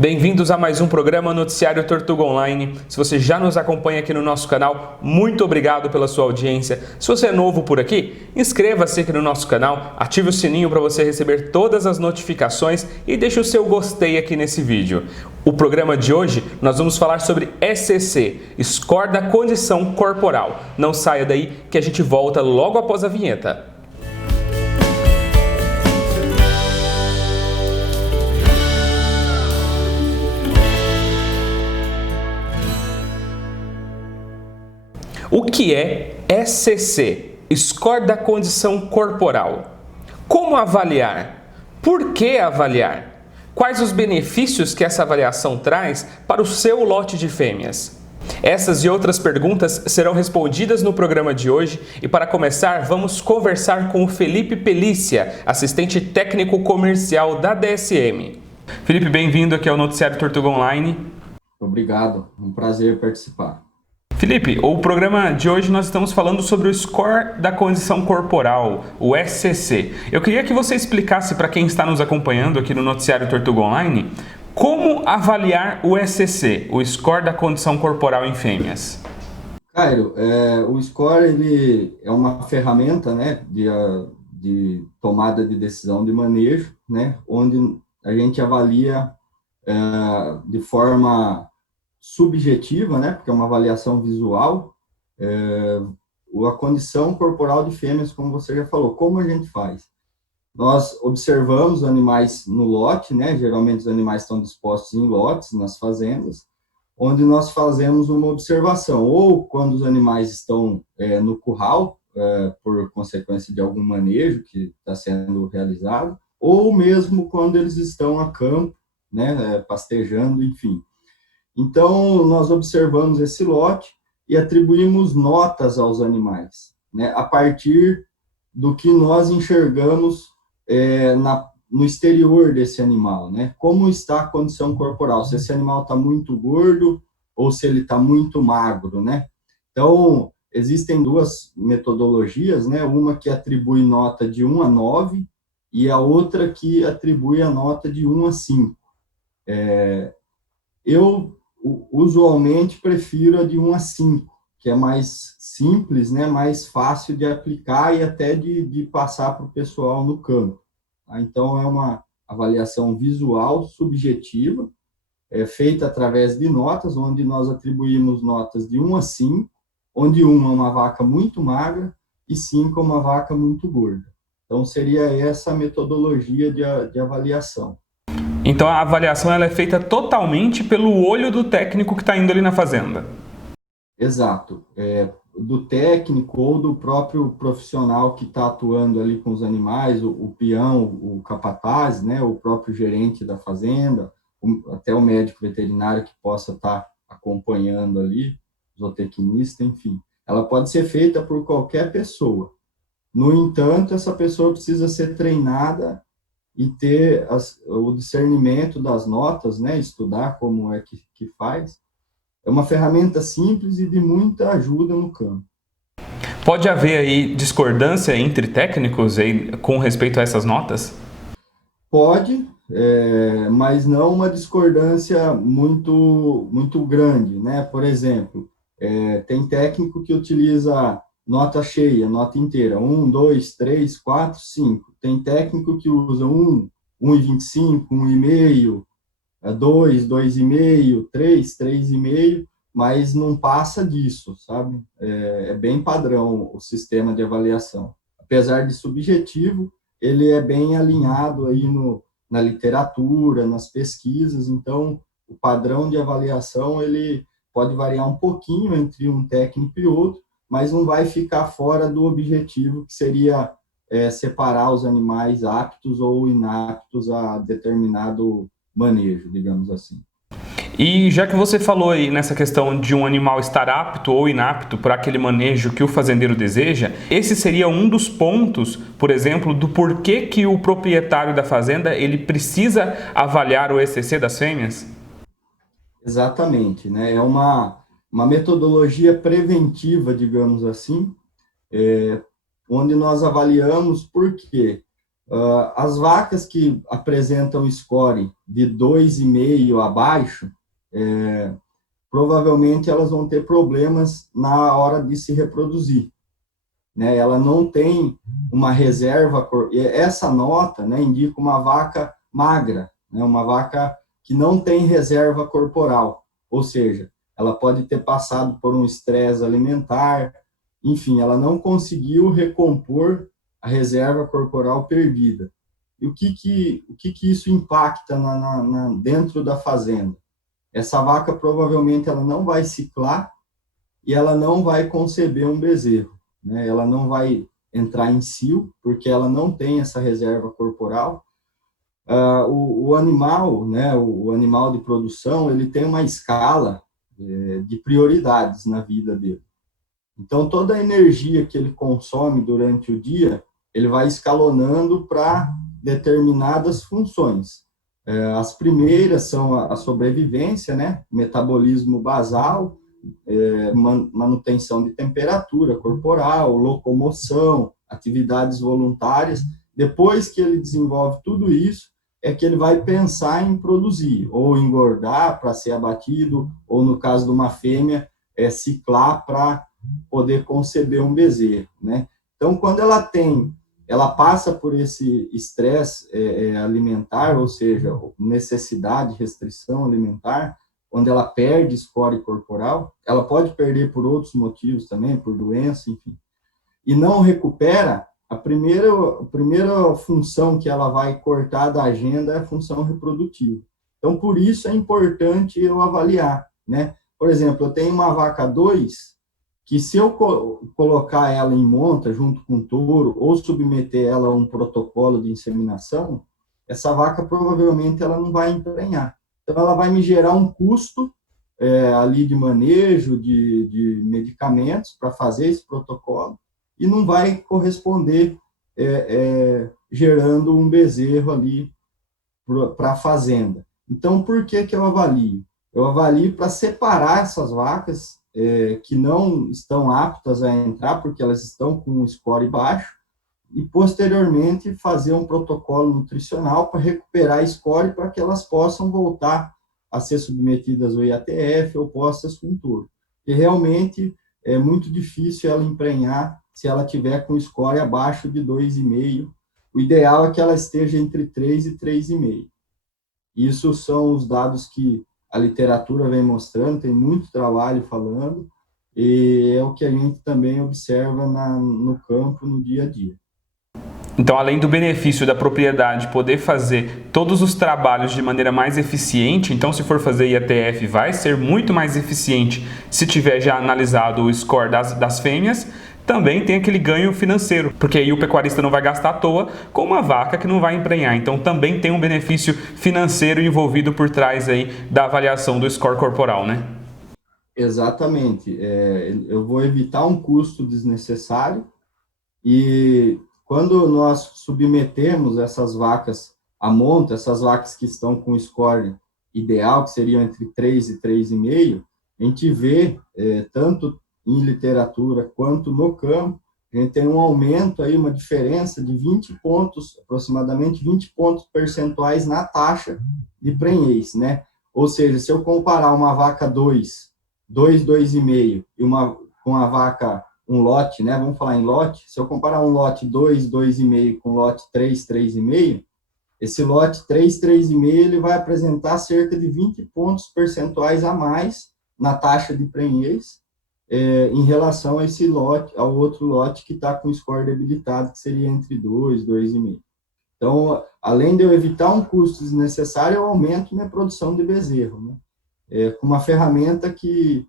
Bem-vindos a mais um programa Noticiário Tortuga Online. Se você já nos acompanha aqui no nosso canal, muito obrigado pela sua audiência. Se você é novo por aqui, inscreva-se aqui no nosso canal, ative o sininho para você receber todas as notificações e deixe o seu gostei aqui nesse vídeo. O programa de hoje nós vamos falar sobre SCC, Score da Condição Corporal. Não saia daí que a gente volta logo após a vinheta. O que é SCC, Score da Condição Corporal? Como avaliar? Por que avaliar? Quais os benefícios que essa avaliação traz para o seu lote de fêmeas? Essas e outras perguntas serão respondidas no programa de hoje e para começar vamos conversar com o Felipe Pelícia, assistente técnico comercial da DSM. Felipe, bem-vindo aqui ao Noticiário Tortuga Online. Obrigado, um prazer participar. Felipe, o programa de hoje nós estamos falando sobre o Score da Condição Corporal, o SCC. Eu queria que você explicasse para quem está nos acompanhando aqui no Noticiário Tortuga Online como avaliar o SCC, o Score da Condição Corporal em fêmeas. Cairo, o Score ele é uma ferramenta, né, de tomada de decisão de manejo, né, onde a gente avalia de forma subjetiva, né, porque é uma avaliação visual, a condição corporal de fêmeas, como você já falou. Como a gente faz? Nós observamos animais no lote, né, geralmente os animais estão dispostos em lotes, nas fazendas, onde nós fazemos uma observação, ou quando os animais estão no curral, por consequência de algum manejo que está sendo realizado, ou mesmo quando eles estão a campo, né, pastejando, enfim. Então, nós observamos esse lote e atribuímos notas aos animais, né, a partir do que nós enxergamos no exterior desse animal, né? Como está a condição corporal, se esse animal está muito gordo ou se ele está muito magro, né? Então, existem duas metodologias, né? Uma que atribui nota de 1 a 9 e a outra que atribui a nota de 1 a 5. Eu usualmente prefiro a de 1 a 5, que é mais simples, né, mais fácil de aplicar e até de passar para o pessoal no campo. Então, é uma avaliação visual subjetiva, feita através de notas, onde nós atribuímos notas de 1 a 5, onde 1 é uma vaca muito magra e 5 é uma vaca muito gorda. Então, seria essa a metodologia de avaliação. Então a avaliação ela é feita totalmente pelo olho do técnico que está indo ali na fazenda. Exato. Do técnico ou do próprio profissional que está atuando ali com os animais, o peão, o capataz, né, o próprio gerente da fazenda, até o médico veterinário que possa estar acompanhando ali, zootecnista, enfim. Ela pode ser feita por qualquer pessoa. No entanto, essa pessoa precisa ser treinada e ter o discernimento das notas, né, estudar como é que faz. É uma ferramenta simples e de muita ajuda no campo. Pode haver aí discordância entre técnicos aí com respeito a essas notas? Pode, mas não uma discordância muito grande, né? Por exemplo, tem técnico que utiliza nota cheia, nota inteira, 1, 2, 3, 4, 5. Tem técnico que usa 1, 1,25, 1,5, 2, 2,5, 3, 3,5, mas não passa disso, sabe? É bem padrão o sistema de avaliação. Apesar de subjetivo, ele é bem alinhado aí na literatura, nas pesquisas, então o padrão de avaliação ele pode variar um pouquinho entre um técnico e outro, mas não vai ficar fora do objetivo, que seria separar os animais aptos ou inaptos a determinado manejo, digamos assim. E já que você falou aí nessa questão de um animal estar apto ou inapto para aquele manejo que o fazendeiro deseja, esse seria um dos pontos, por exemplo, do porquê que o proprietário da fazenda ele precisa avaliar o SCC das fêmeas? Exatamente, né? É uma metodologia preventiva, digamos assim, onde nós avaliamos por quê. As vacas que apresentam score de 2,5 abaixo, provavelmente elas vão ter problemas na hora de se reproduzir, né? Ela não tem uma reserva, essa nota, né, indica uma vaca magra, né, uma vaca que não tem reserva corporal, ou seja, ela pode ter passado por um estresse alimentar, enfim, ela não conseguiu recompor a reserva corporal perdida. E o que isso impacta dentro da fazenda? Essa vaca provavelmente ela não vai ciclar e ela não vai conceber um bezerro, né? Ela não vai entrar em cio, porque ela não tem essa reserva corporal. O animal, né, o animal de produção, ele tem uma escala de prioridades na vida dele. Então, toda a energia que ele consome durante o dia, ele vai escalonando para determinadas funções. As primeiras são a sobrevivência, né? Metabolismo basal, manutenção de temperatura corporal, locomoção, atividades voluntárias. Depois que ele desenvolve tudo isso, é que ele vai pensar em produzir, ou engordar para ser abatido, ou no caso de uma fêmea, ciclar para poder conceber um bezerro, né? Então, quando ela passa por esse estresse alimentar, ou seja, necessidade, restrição alimentar, onde ela perde score corporal, ela pode perder por outros motivos também, por doença, enfim, e não recupera, a primeira função que ela vai cortar da agenda é a função reprodutiva. Então, por isso é importante eu avaliar, né? Por exemplo, eu tenho uma vaca 2, que se eu colocar ela em monta junto com o touro ou submeter ela a um protocolo de inseminação, essa vaca provavelmente ela não vai emprenhar. Então, ela vai me gerar um custo ali de manejo, de medicamentos para fazer esse protocolo e não vai corresponder gerando um bezerro ali para a fazenda. Então, por que eu avalio? Eu avalio para separar essas vacas que não estão aptas a entrar, porque elas estão com um score baixo, e posteriormente fazer um protocolo nutricional para recuperar score para que elas possam voltar a ser submetidas ao IATF ou postas com touro. E realmente é muito difícil ela emprenhar se ela tiver com score abaixo de 2,5. O ideal é que ela esteja entre 3 e 3,5. Isso são os dados que a literatura vem mostrando, tem muito trabalho falando, e é o que a gente também observa no campo, no dia a dia. Então, além do benefício da propriedade poder fazer todos os trabalhos de maneira mais eficiente, então se for fazer IATF vai ser muito mais eficiente se tiver já analisado o score das fêmeas, também tem aquele ganho financeiro, porque aí o pecuarista não vai gastar à toa com uma vaca que não vai emprenhar. Então também tem um benefício financeiro envolvido por trás aí da avaliação do score corporal, né? Exatamente. Eu vou evitar um custo desnecessário e quando nós submetemos essas vacas à monta, essas vacas que estão com score ideal, que seriam entre 3 e 3,5, a gente vê, tanto em literatura quanto no campo, a gente tem um aumento aí, uma diferença de 20 pontos, aproximadamente 20 pontos percentuais na taxa de prenhez, né? Ou seja, se eu comparar uma vaca 2,5 e com a vaca um lote, né? Vamos falar em lote. Se eu comparar um lote 2, 2,5 com lote 3, 3,5, esse lote 3, 3,5, ele vai apresentar cerca de 20 pontos percentuais a mais na taxa de prenhez em relação a esse lote, ao outro lote que está com score debilitado, que seria entre 2, 2,5. Então, além de eu evitar um custo desnecessário, eu aumento minha produção de bezerro, né? Com uma ferramenta que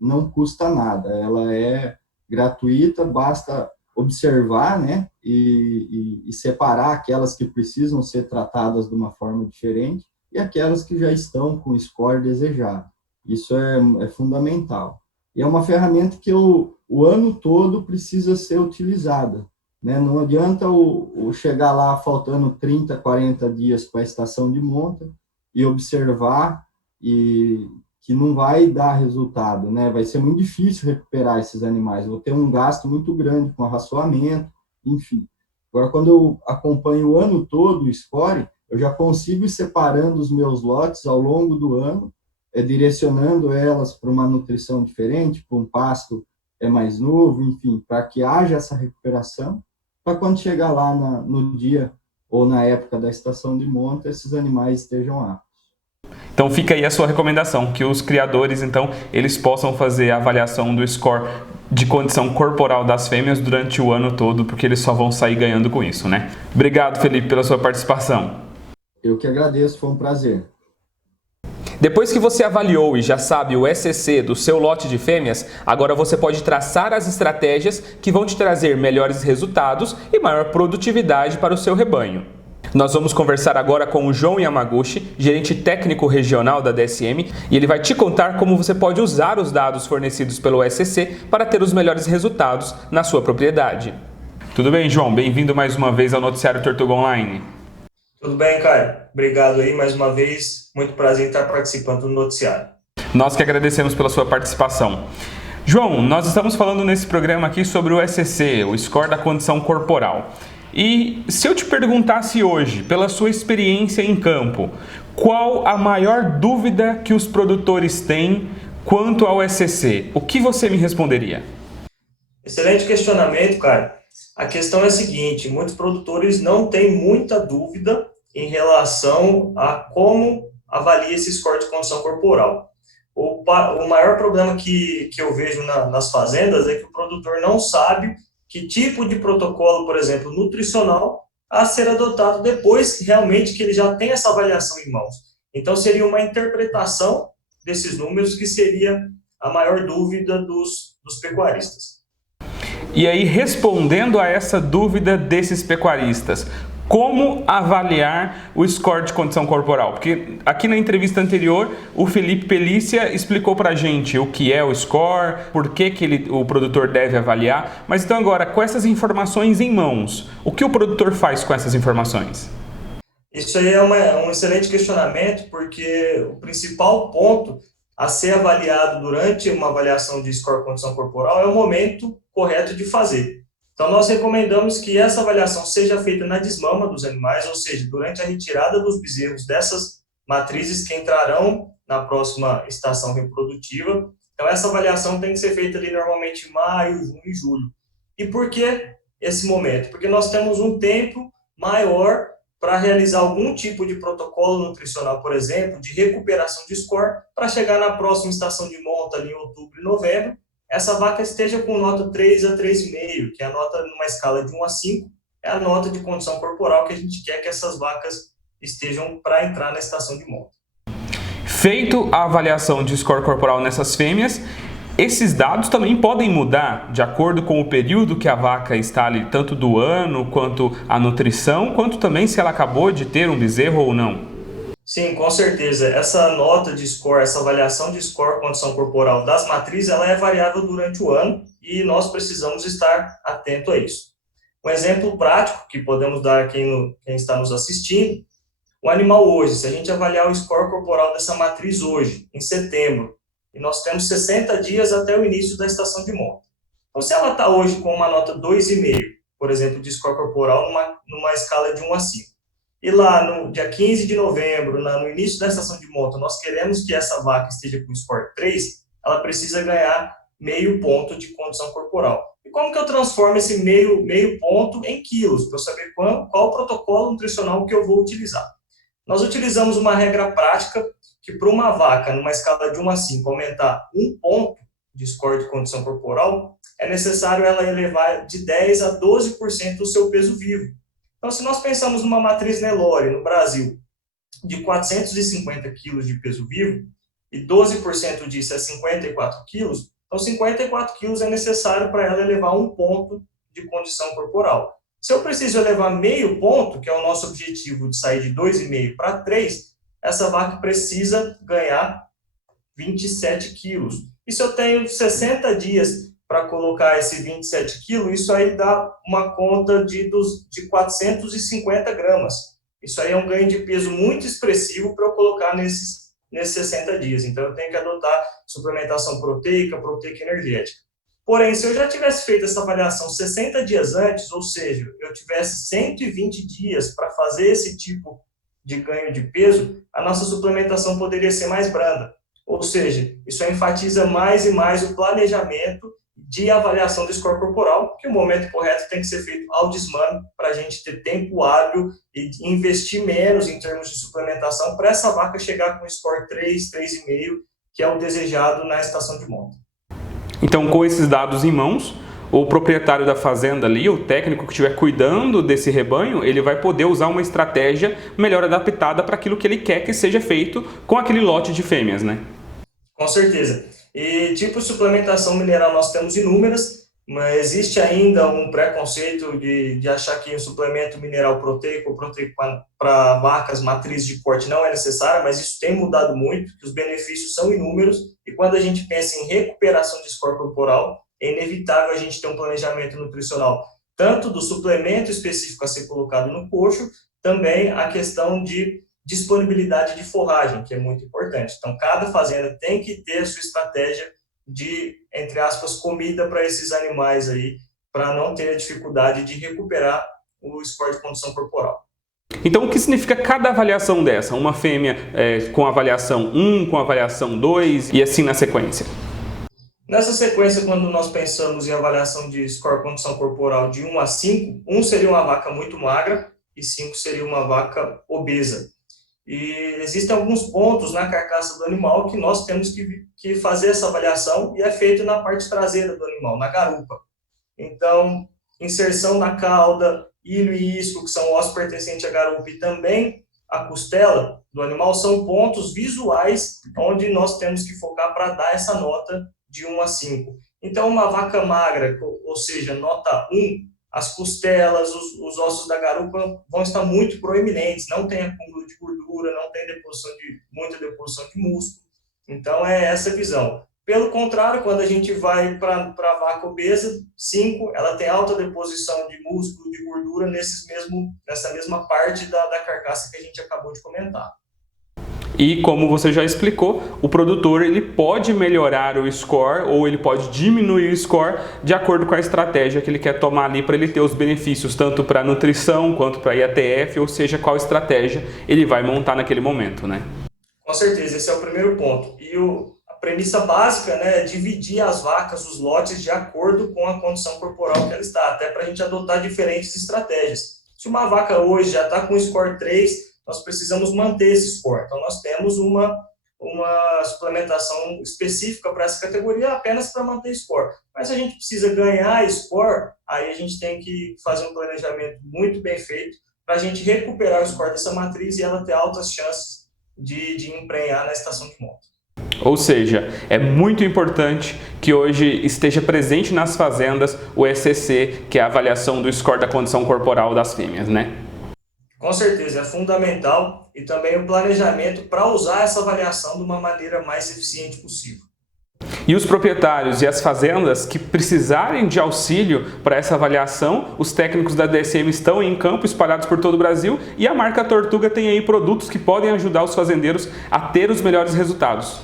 não custa nada, ela é gratuita, basta observar, né, e separar aquelas que precisam ser tratadas de uma forma diferente e aquelas que já estão com o score desejado. Isso é fundamental. E é uma ferramenta que o ano todo precisa ser utilizada, né? Não adianta o chegar lá faltando 30, 40 dias para a estação de monta e observar e que não vai dar resultado, né? Vai ser muito difícil recuperar esses animais. Vou ter um gasto muito grande com arraçoamento, enfim. Agora, quando eu acompanho o ano todo o score, eu já consigo ir separando os meus lotes ao longo do ano, direcionando elas para uma nutrição diferente, para um pasto mais novo, enfim, para que haja essa recuperação, para quando chegar lá no dia ou na época da estação de monta, esses animais estejam aptos. Então fica aí a sua recomendação, que os criadores, então, eles possam fazer a avaliação do score de condição corporal das fêmeas durante o ano todo, porque eles só vão sair ganhando com isso, né? Obrigado, Felipe, pela sua participação. Eu que agradeço, foi um prazer. Depois que você avaliou e já sabe o SCC do seu lote de fêmeas, agora você pode traçar as estratégias que vão te trazer melhores resultados e maior produtividade para o seu rebanho. Nós vamos conversar agora com o João Yamaguchi, gerente técnico regional da DSM, e ele vai te contar como você pode usar os dados fornecidos pelo SCC para ter os melhores resultados na sua propriedade. Tudo bem, João? Bem-vindo mais uma vez ao Noticiário Tortuga Online. Tudo bem, Caio? Obrigado aí mais uma vez. Muito prazer em estar participando do noticiário. Nós que agradecemos pela sua participação. João, nós estamos falando nesse programa aqui sobre o SCC, o Score da Condição Corporal. E se eu te perguntasse hoje, pela sua experiência em campo, qual a maior dúvida que os produtores têm quanto ao SCC, o que você me responderia? Excelente questionamento, Caio. A questão é a seguinte: muitos produtores não têm muita dúvida em relação a como avalia esse score de condição corporal. O maior problema que eu vejo nas fazendas é que o produtor não sabe que tipo de protocolo, por exemplo, nutricional, a ser adotado depois realmente que ele já tem essa avaliação em mãos. Então, seria uma interpretação desses números que seria a maior dúvida dos pecuaristas. E aí, respondendo a essa dúvida desses pecuaristas, como avaliar o score de condição corporal? Porque aqui na entrevista anterior, o Felipe Pelícia explicou para a gente o que é o score, por que o produtor deve avaliar. Mas então agora, com essas informações em mãos, o que o produtor faz com essas informações? Isso aí é um excelente questionamento, porque o principal ponto a ser avaliado durante uma avaliação de score de condição corporal é o momento correto de fazer. Então, nós recomendamos que essa avaliação seja feita na desmama dos animais, ou seja, durante a retirada dos bezerros dessas matrizes que entrarão na próxima estação reprodutiva. Então, essa avaliação tem que ser feita ali normalmente em maio, junho e julho. E por que esse momento? Porque nós temos um tempo maior para realizar algum tipo de protocolo nutricional, por exemplo, de recuperação de score, para chegar na próxima estação de monta, ali em outubro e novembro, essa vaca esteja com nota 3 a 3,5, que é a nota numa escala de 1 a 5, é a nota de condição corporal que a gente quer que essas vacas estejam para entrar na estação de monta. Feito a avaliação de score corporal nessas fêmeas, esses dados também podem mudar de acordo com o período que a vaca está ali, tanto do ano, quanto a nutrição, quanto também se ela acabou de ter um bezerro ou não. Sim, com certeza. Essa nota de score, essa avaliação de score, condição corporal das matrizes, ela é variável durante o ano e nós precisamos estar atento a isso. Um exemplo prático que podemos dar a quem está nos assistindo, o animal hoje, se a gente avaliar o score corporal dessa matriz hoje, em setembro, e nós temos 60 dias até o início da estação de monta. Então, se ela está hoje com uma nota 2,5, por exemplo, de score corporal numa escala de 1 a 5, e lá no dia 15 de novembro, no início da estação de monta, nós queremos que essa vaca esteja com score 3, ela precisa ganhar meio ponto de condição corporal. E como que eu transformo esse meio ponto em quilos, para eu saber qual o protocolo nutricional que eu vou utilizar? Nós utilizamos uma regra prática que para uma vaca, numa escala de 1 a 5, aumentar 1 ponto de score de condição corporal, é necessário ela elevar de 10 a 12% o seu peso vivo. Então, se nós pensamos numa matriz Nelore no Brasil de 450 quilos de peso vivo, e 12% disso é 54 quilos, então 54 quilos é necessário para ela elevar 1 ponto de condição corporal. Se eu preciso elevar meio ponto, que é o nosso objetivo de sair de 2,5 para 3, essa vaca precisa ganhar 27 quilos. E se eu tenho 60 dias para colocar esse 27 quilos, isso aí dá uma conta de 450 gramas. Isso aí é um ganho de peso muito expressivo para eu colocar nesses 60 dias. Então, eu tenho que adotar suplementação proteica energética. Porém, se eu já tivesse feito essa avaliação 60 dias antes, ou seja, eu tivesse 120 dias para fazer esse tipo de ganho de peso, a nossa suplementação poderia ser mais branda. Ou seja, isso enfatiza mais e mais o planejamento de avaliação do score corporal, que o momento correto tem que ser feito ao desmame, para a gente ter tempo hábil e investir menos em termos de suplementação, para essa vaca chegar com score 3, 3,5, que é o desejado na estação de monta. Então, com esses dados em mãos, o proprietário da fazenda ali, o técnico que estiver cuidando desse rebanho, ele vai poder usar uma estratégia melhor adaptada para aquilo que ele quer que seja feito com aquele lote de fêmeas, né? Com certeza. E tipos de suplementação mineral nós temos inúmeras, mas existe ainda um preconceito de achar que o suplemento mineral proteico ou proteico para vacas matrizes de corte não é necessário, mas isso tem mudado muito, que os benefícios são inúmeros, e quando a gente pensa em recuperação de score corporal, é inevitável a gente ter um planejamento nutricional, tanto do suplemento específico a ser colocado no coxo, também a questão de disponibilidade de forragem, que é muito importante. Então, cada fazenda tem que ter a sua estratégia de, entre aspas, comida para esses animais aí, para não ter a dificuldade de recuperar o score de condição corporal. Então, o que significa cada avaliação dessa? Uma fêmea com avaliação 1, com avaliação 2 e assim na sequência? Nessa sequência, quando nós pensamos em avaliação de score condição corporal de 1 a 5, 1 seria uma vaca muito magra e 5 seria uma vaca obesa. E existem alguns pontos na carcaça do animal que nós temos que fazer essa avaliação, e é feito na parte traseira do animal, na garupa. Então, inserção na cauda, ilho e isco, que são ossos pertencentes à garupa, e também a costela do animal, são pontos visuais onde nós temos que focar para dar essa nota de 1 a 5. Então, uma vaca magra, ou seja, nota 1, as costelas, os ossos da garupa vão estar muito proeminentes, não tem acúmulo de gordura, não tem muita deposição de músculo. Então, é essa visão. Pelo contrário, quando a gente vai para a vaca obesa, 5, ela tem alta deposição de músculo, de gordura nessa mesma parte da carcaça que a gente acabou de comentar. E como você já explicou, o produtor ele pode melhorar o score ou ele pode diminuir o score de acordo com a estratégia que ele quer tomar ali para ele ter os benefícios tanto para nutrição quanto para IATF, ou seja, qual estratégia ele vai montar naquele momento, né? Com certeza, esse é o primeiro ponto. E a premissa básica, né, é dividir as vacas, os lotes, de acordo com a condição corporal que ela está, até para a gente adotar diferentes estratégias. Se uma vaca hoje já está com score 3, nós precisamos manter esse score. Então, nós temos uma suplementação específica para essa categoria apenas para manter score. Mas se a gente precisa ganhar score, aí a gente tem que fazer um planejamento muito bem feito para a gente recuperar o score dessa matriz e ela ter altas chances de emprenhar na estação de monta. Ou seja, é muito importante que hoje esteja presente nas fazendas o ECC, que é a avaliação do score da condição corporal das fêmeas, né? Com certeza, é fundamental, e também o planejamento para usar essa avaliação de uma maneira mais eficiente possível. E os proprietários e as fazendas que precisarem de auxílio para essa avaliação, os técnicos da DSM estão em campo, espalhados por todo o Brasil, e a marca Tortuga tem aí produtos que podem ajudar os fazendeiros a ter os melhores resultados.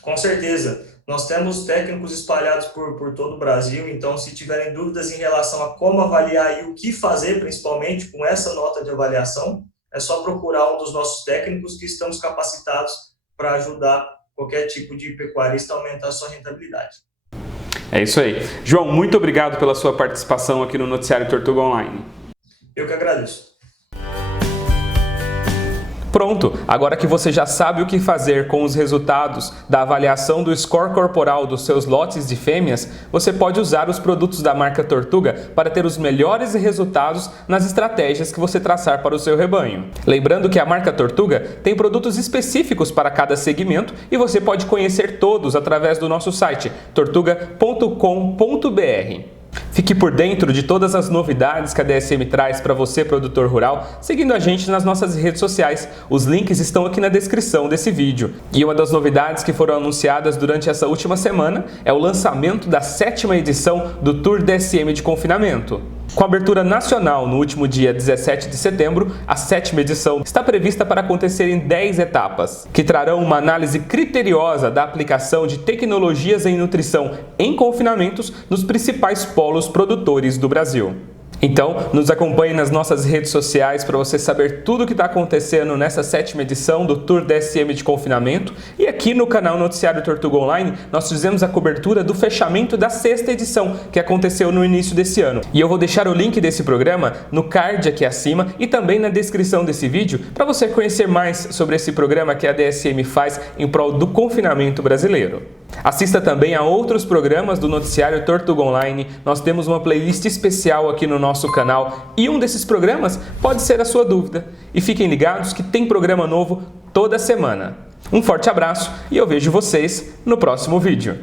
Com certeza. Nós temos técnicos espalhados por todo o Brasil, então se tiverem dúvidas em relação a como avaliar e o que fazer, principalmente com essa nota de avaliação, é só procurar um dos nossos técnicos que estamos capacitados para ajudar qualquer tipo de pecuarista a aumentar a sua rentabilidade. É isso aí. João, muito obrigado pela sua participação aqui no Noticiário Tortuga Online. Eu que agradeço. Pronto, agora que você já sabe o que fazer com os resultados da avaliação do score corporal dos seus lotes de fêmeas, você pode usar os produtos da marca Tortuga para ter os melhores resultados nas estratégias que você traçar para o seu rebanho. Lembrando que a marca Tortuga tem produtos específicos para cada segmento e você pode conhecer todos através do nosso site tortuga.com.br. Fique por dentro de todas as novidades que a DSM traz para você, produtor rural, seguindo a gente nas nossas redes sociais. Os links estão aqui na descrição desse vídeo. E uma das novidades que foram anunciadas durante essa última semana é o lançamento da 7ª edição do Tour DSM de Confinamento. Com abertura nacional no último dia 17 de setembro, a 7ª edição está prevista para acontecer em 10 etapas, que trarão uma análise criteriosa da aplicação de tecnologias em nutrição em confinamentos nos principais polos produtores do Brasil. Então, nos acompanhe nas nossas redes sociais para você saber tudo o que está acontecendo nessa 7ª edição do Tour DSM de confinamento. E aqui no canal Noticiário Tortuga Online, nós fizemos a cobertura do fechamento da 6ª edição, que aconteceu no início desse ano. E eu vou deixar o link desse programa no card aqui acima e também na descrição desse vídeo para você conhecer mais sobre esse programa que a DSM faz em prol do confinamento brasileiro. Assista também a outros programas do Noticiário Tortuga Online. Nós temos uma playlist especial aqui no nosso canal e um desses programas pode ser a sua dúvida. E fiquem ligados que tem programa novo toda semana. Um forte abraço e eu vejo vocês no próximo vídeo.